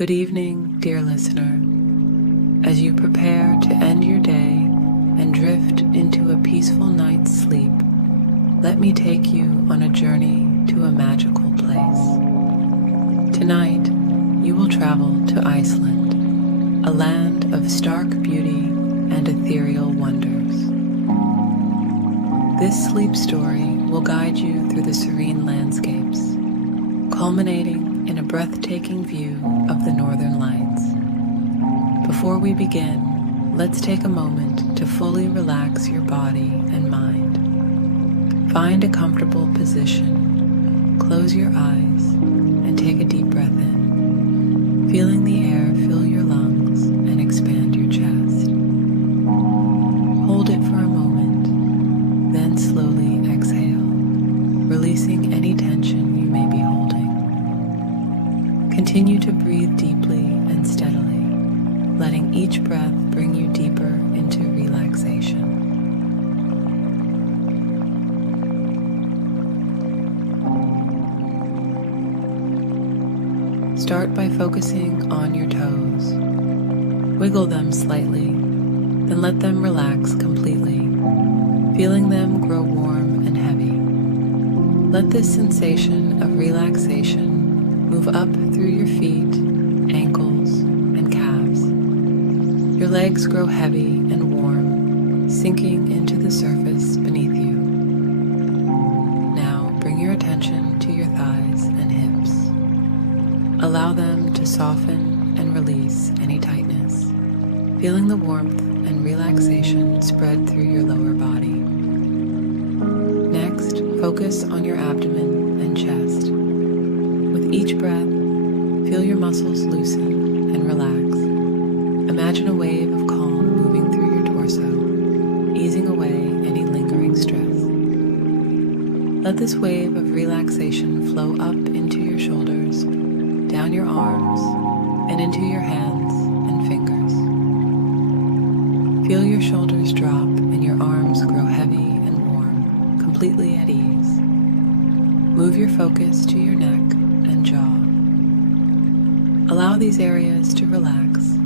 Good evening, dear listener. As you prepare to end your day and drift into a peaceful night's sleep, let me take you on a journey to a magical place. Tonight, you will travel to Iceland, a land of stark beauty and ethereal wonders. This sleep story will guide you through the serene landscapes, culminating in a breathtaking view of the northern lights. Before we begin, let's take a moment to fully relax your body and mind. Find a comfortable position, close your eyes, and take a deep breath in, feeling the air fill your lungs and expand your chest. Hold it for a moment, then slowly exhale, releasing any tension you may be holding. Continue to breathe deeply and steadily, letting each breath bring you deeper into relaxation. Start by focusing on your toes. Wiggle them slightly, then let them relax completely, feeling them grow warm and heavy. Let this sensation of relaxation move up through your feet, ankles, and calves. Your legs grow heavy and warm, sinking into the surface beneath you. Now bring your attention to your thighs and hips. Allow them to soften and release any tightness, feeling the warmth and relaxation spread through your lower body. Next, focus on your abdomen and chest. With each breath, feel your muscles loosen and relax. Imagine a wave of calm moving through your torso, easing away any lingering stress. Let this wave of relaxation flow up into your shoulders, down your arms, and into your hands and fingers. Feel your shoulders drop and your arms grow heavy and warm, completely at ease. Move your focus to your neck and jaw. Allow these areas to relax,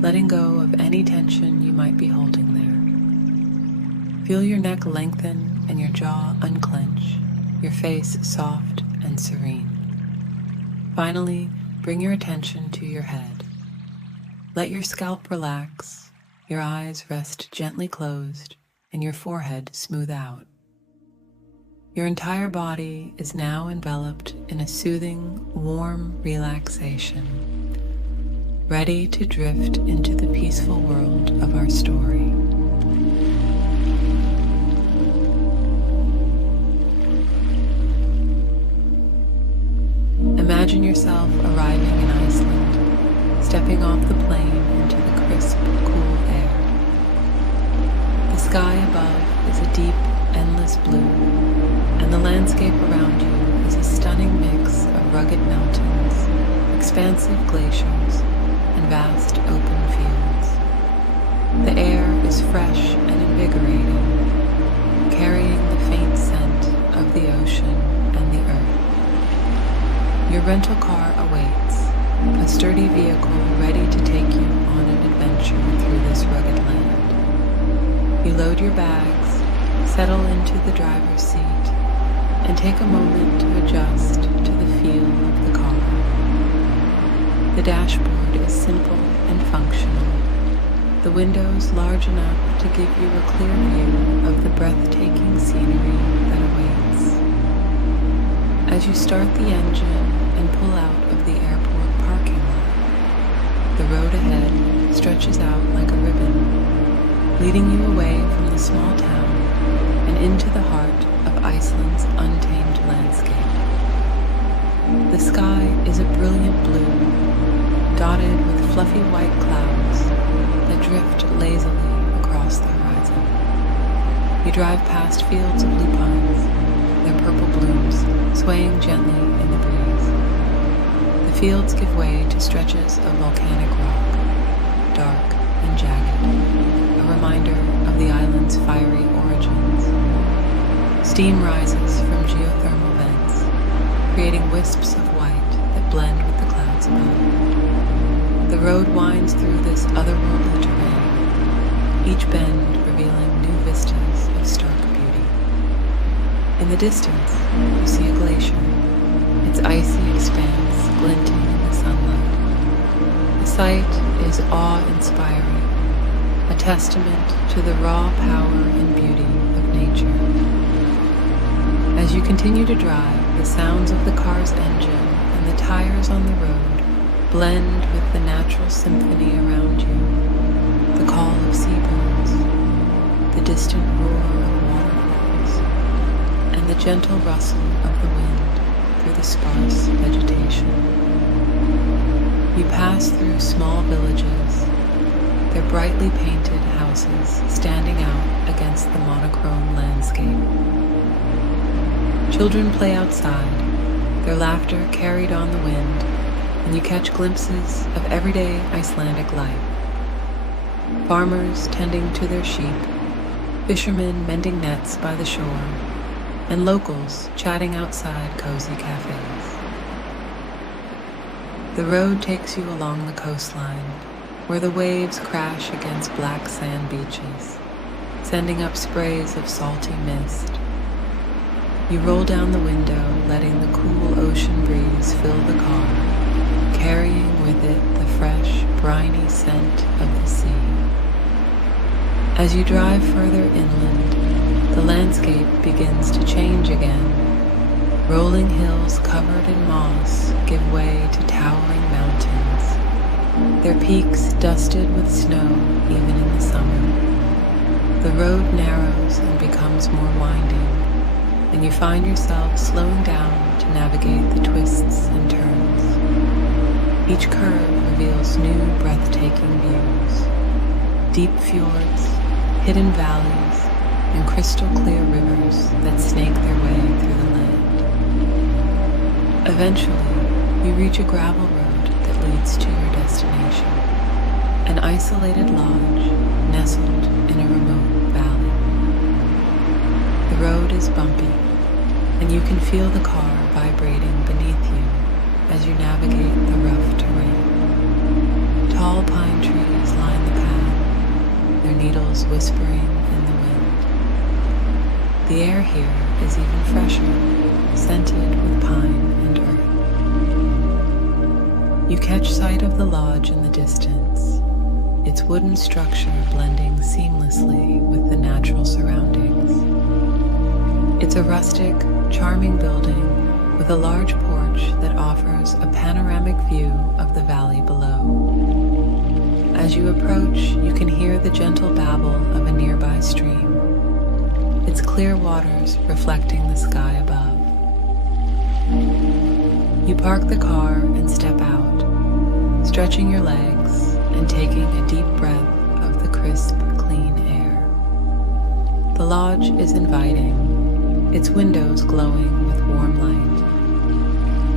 letting go of any tension you might be holding there. Feel your neck lengthen and your jaw unclench, your face soft and serene. Finally, bring your attention to your head. Let your scalp relax, your eyes rest gently closed, and your forehead smooth out. Your entire body is now enveloped in a soothing, warm relaxation, ready to drift into the peaceful world of our story. Imagine yourself arriving in Iceland, stepping off the plane into the crisp, cool air. The sky above is a deep, endless blue, and the landscape around you is a stunning mix of rugged mountains, expansive glaciers, and vast open fields. The air is fresh and invigorating, carrying the faint scent of the ocean and the earth. Your rental car awaits, a sturdy vehicle ready to take you on an adventure through this rugged land. You load your bags, settle into the driver's seat, and take a moment to adjust to the feel of the car. The dashboard is simple and functional, the windows large enough to give you a clear view of the breathtaking scenery that awaits. As you start the engine and pull out of the airport parking lot, the road ahead stretches out like a ribbon, leading you away from the small town and into the heart of Iceland's untamed landscape. The sky is a brilliant blue, dotted with fluffy white clouds that drift lazily across the horizon. You drive past fields of lupines, their purple blooms swaying gently in the breeze. The fields give way to stretches of volcanic rock, dark and jagged, a reminder of the island's fiery origins. Steam rises from geothermal vents, creating wisps of white that blend with the clouds above. The road winds through this otherworldly terrain, each bend revealing new vistas of stark beauty. In the distance, you see a glacier, its icy expanse glinting in the sunlight. The sight is awe-inspiring, a testament to the raw power and beauty of nature. As you continue to drive, the sounds of the car's engine and the tires on the road blend with the natural symphony around you, the call of seabirds, the distant roar of waterfalls, and the gentle rustle of the wind through the sparse vegetation. You pass through small villages, their brightly painted houses standing out against the monochrome landscape. Children play outside, their laughter carried on the wind, and you catch glimpses of everyday Icelandic life. Farmers tending to their sheep, fishermen mending nets by the shore, and locals chatting outside cozy cafes. The road takes you along the coastline, where the waves crash against black sand beaches, sending up sprays of salty mist. You roll down the window, letting the cool ocean breeze fill the car, carrying with it the fresh, briny scent of the sea. As you drive further inland, the landscape begins to change again. Rolling hills covered in moss give way to towering mountains, their peaks dusted with snow even in the summer. The road narrows and becomes more winding, and you find yourself slowing down to navigate the twists and turns. Each curve reveals new breathtaking views, deep fjords, hidden valleys, and crystal clear rivers that snake their way through the land. Eventually, you reach a gravel road that leads to your destination, an isolated lodge nestled in a remote valley. The road is bumpy, and you can feel the car vibrating beneath you as you navigate the rough terrain. Tall pine trees line the path, their needles whispering in the wind. The air here is even fresher, scented with pine and earth. You catch sight of the lodge in the distance, its wooden structure blending seamlessly with the natural surroundings. It's a rustic, charming building with a large porch that offers a panoramic view of the valley below. As you approach, you can hear the gentle babble of a nearby stream, its clear waters reflecting the sky above. You park the car and step out, stretching your legs and taking a deep breath of the crisp, clean air. The lodge is inviting, its windows glowing with warm light.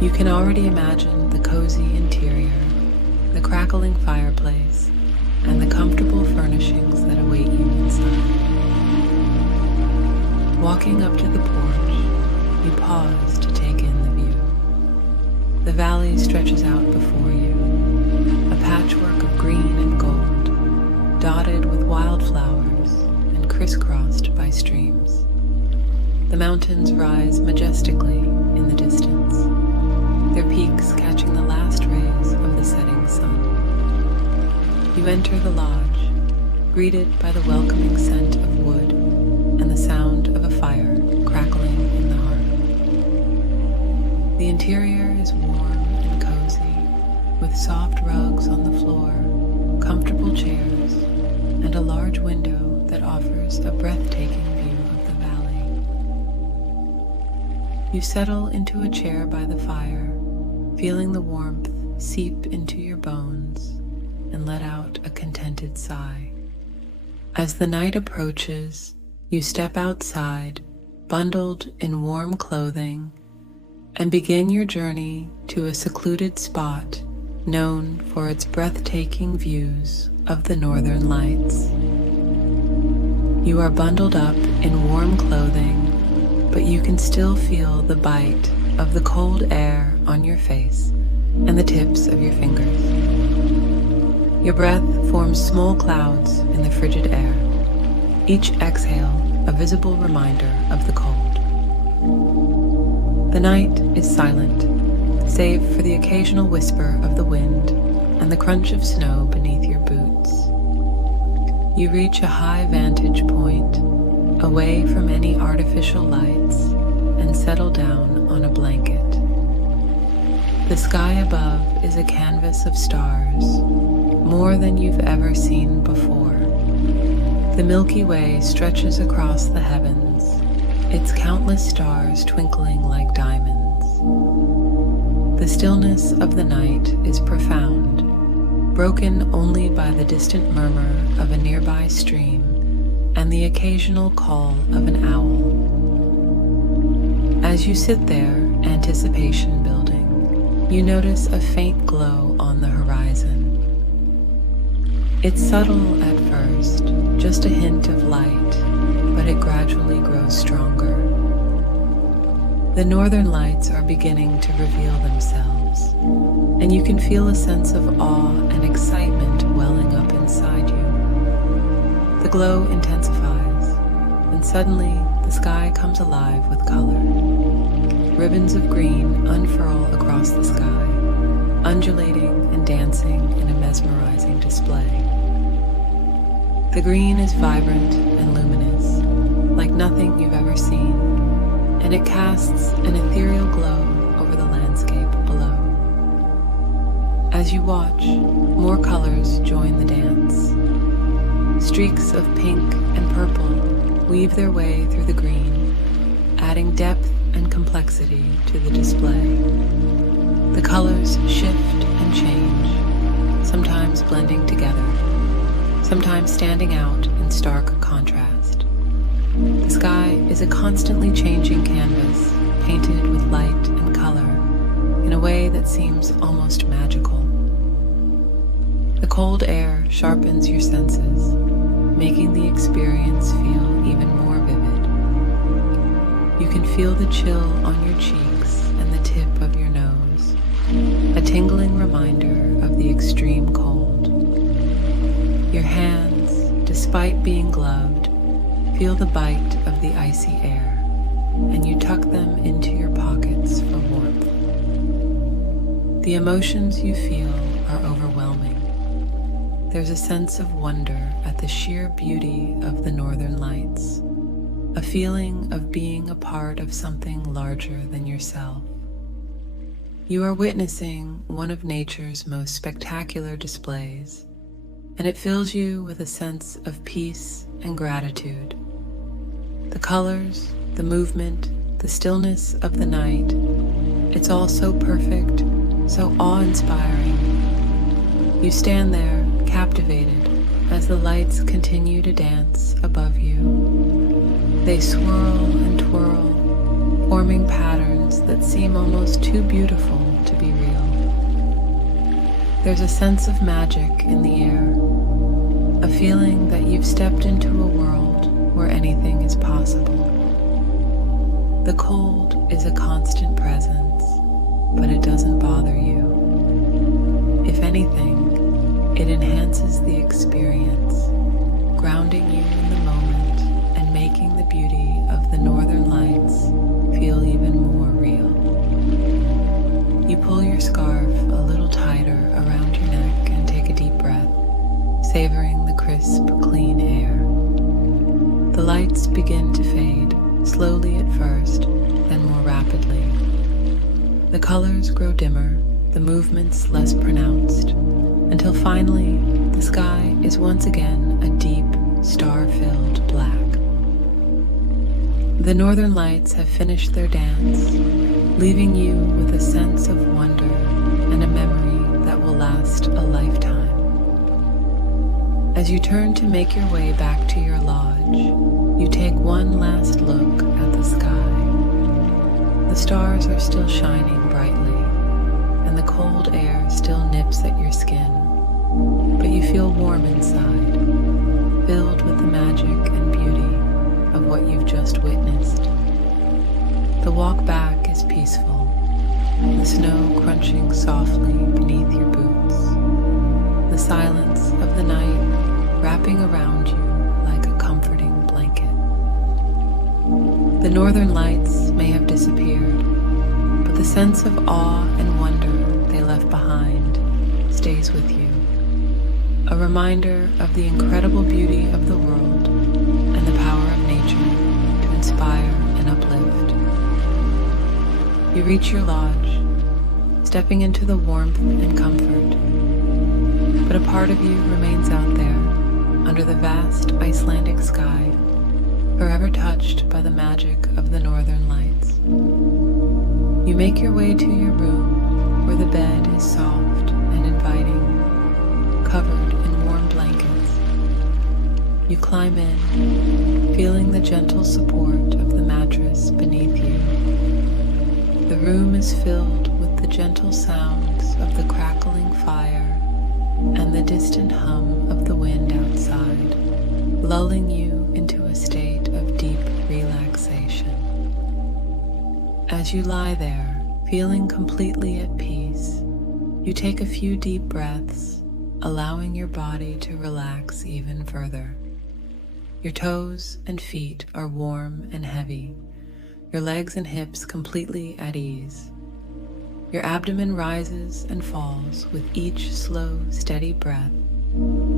You can already imagine the cozy interior, the crackling fireplace, and the comfortable furnishings that await you inside. Walking up to the porch, you pause to take in the view. The valley stretches out before you, a patchwork of green and gold, dotted with wildflowers and crisscrossed by streams. The mountains rise majestically in the distance, their peaks catching the last rays of the setting sun. You enter the lodge, greeted by the welcoming scent of wood and the sound of a fire crackling in the hearth. The interior is warm and cozy, with soft rugs on the floor, comfortable chairs, and a large window that offers a breathtaking view of the valley. You settle into a chair by the fire, feeling the warmth seep into your bones, and let out a contented sigh. As the night approaches, you step outside, bundled in warm clothing, and begin your journey to a secluded spot known for its breathtaking views of the northern lights. You are bundled up in warm clothing, but you can still feel the bite of the cold air on your face and the tips of your fingers. Your breath forms small clouds in the frigid air, each exhale a visible reminder of the cold. The night is silent, save for the occasional whisper of the wind and the crunch of snow beneath your boots. You reach a high vantage point, away from any artificial lights, and settle down on a blanket. The sky above is a canvas of stars, more than you've ever seen before. The Milky Way stretches across the heavens, its countless stars twinkling like diamonds. The stillness of the night is profound, broken only by the distant murmur of a nearby stream and the occasional call of an owl. As you sit there, anticipation building, you notice a faint glow on the horizon. It's subtle at first, just a hint of light, but it gradually grows stronger. The northern lights are beginning to reveal themselves, and you can feel a sense of awe and excitement welling up inside you. The glow intensifies, and suddenly the sky comes alive with color. Ribbons of green unfurl across the sky, undulating and dancing in a mesmerizing display. The green is vibrant and luminous, like nothing you've ever seen, and it casts an ethereal glow over the landscape below. As you watch, more colors join the dance. Streaks of pink and purple weave their way through the green, adding depth and complexity to the display. The colors shift and change, sometimes blending together, sometimes standing out in stark contrast. The sky is a constantly changing canvas, painted with light and color in a way that seems almost magical. The cold air sharpens your senses, making the experience feel even more vivid. You can feel the chill on your cheeks and the tip of your nose, a tingling reminder of the extreme cold. Your hands, despite being gloved, feel the bite of the icy air, and you tuck them into your pockets for warmth. The emotions you feel are overwhelming. There's a sense of wonder at the sheer beauty of the northern lights, a feeling of being a part of something larger than yourself. You are witnessing one of nature's most spectacular displays, and it fills you with a sense of peace and gratitude. The colors, the movement, the stillness of the night, it's all so perfect, so awe-inspiring. You stand there, captivated, as the lights continue to dance above you. They swirl and twirl, forming patterns that seem almost too beautiful to be real. There's a sense of magic in the air, a feeling that you've stepped into a world where anything is possible. The cold is a constant presence, but it doesn't bother you. If anything, it enhances the experience, grounding you in the moment and making the beauty of the northern lights feel even more real. You pull your scarf a little tighter around your neck and take a deep breath, savoring the crisp, clean air. The lights begin to fade, slowly at first, then more rapidly. The colors grow dimmer, the movements less pronounced, until finally the sky is once again a deep, star-filled black. The northern lights have finished their dance, leaving you with a sense of wonder and a memory that will last a lifetime. As you turn to make your way back to your lodge, you take one last look at the sky. The stars are still shining brightly, and the cold air still nips at your skin, but you feel warm inside, filled with the magic and beauty of what you've just witnessed. The walk back is peaceful, the snow crunching softly beneath your boots, the silence of the night wrapping around you like a comforting blanket. The northern lights may have disappeared, but the sense of awe and wonder they left behind stays with you, a reminder of the incredible beauty of the world and the power of nature to inspire and uplift. You reach your lodge, stepping into the warmth and comfort, but a part of you remains out there under the vast Icelandic sky, forever touched by the magic of the northern lights. You make your way to your room, where the bed is soft and inviting, covered in warm blankets. You climb in, feeling the gentle support of the mattress beneath you. The room is filled with the gentle sounds of the crackling fire and the distant hum of the wind outside, lulling you into a state of deep relaxation. As you lie there, feeling completely at peace, you take a few deep breaths, allowing your body to relax even further. Your toes and feet are warm and heavy, your legs and hips completely at ease. Your abdomen rises and falls with each slow, steady breath,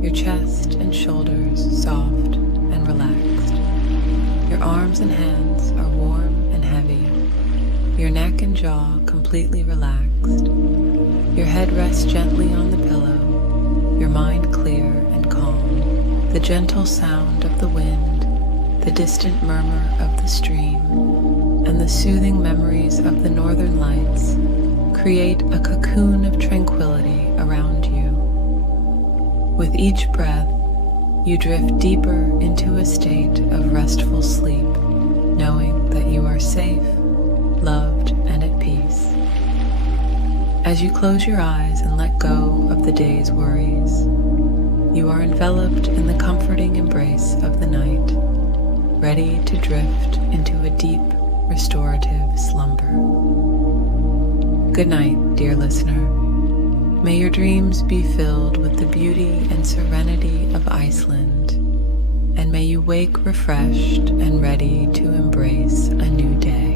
your chest and shoulders soft and relaxed. Your arms and hands are warm and heavy, your neck and jaw completely relaxed. Your head rests gently on the pillow, your mind clear and calm. The gentle sound of the wind, the distant murmur of the stream, and the soothing memories of the northern lights create a cocoon of tranquility around you. With each breath, you drift deeper into a state of restful sleep, knowing that you are safe, loved, and at peace. As you close your eyes and let go of the day's worries, you are enveloped in the comforting embrace of the night, ready to drift into a deep, restorative slumber. Good night, dear listener. May your dreams be filled with the beauty and serenity of Iceland, and may you wake refreshed and ready to embrace a new day.